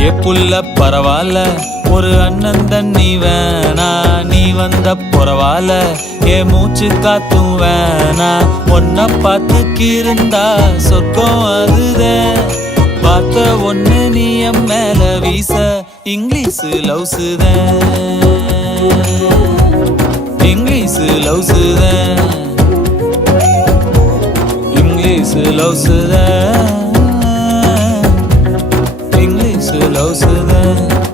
ஏ புள்ள பரவாயில்ல, ஒரு அண்ணன் தண்ணி வேணா, நீ வந்த பரவாயில்ல, ஏ மூச்சு காத்தும் வேணா. ஒன்ன பார்த்துக்கு இருந்தா சொர்க்கம் அதுதான், பார்த்த ஒண்ணு நீ என் மேல வீச இங்கிலீஷ் லவ்ஸுதான், இங்கிலீஷ் லவ்ஸுதான், இங்கிலீஷ் லவ்ஸுதான், இங்கிலீஷ் லவ்ஸுதான்.